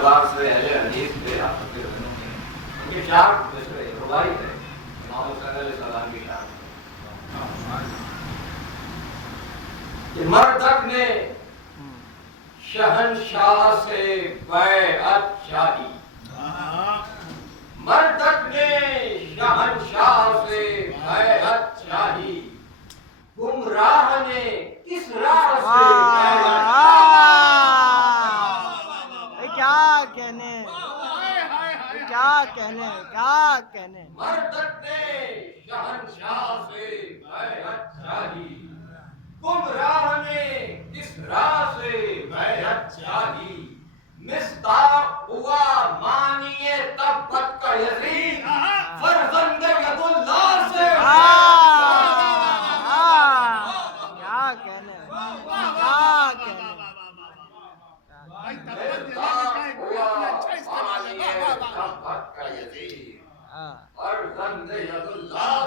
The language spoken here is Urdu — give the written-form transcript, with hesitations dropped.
اعتبار سے اہل حدیث تھے آپ کے ذہنوں میں. ان کی شاخ رباعی ہے، امام حسین علیہ السلام کی شاخ. کہ مردک نے شہنشاہ سے بیعت چاہی، مردک نے شہنشاہ سے بیعت چاہی، گمراہ نے کس راہ سے بیعت کیا کہنے کیا کہنے کیا کہنے. مردک نے شہنشاہ سے بیعت چاہی، گمراہ نے کس راہ سے بیعت چاہی. مصداق ہوا معنی-e تبت کا یزید، فرزند-e-Yadullah سے کیا کہنے کیا کہنے. فرزند-e-Yadullah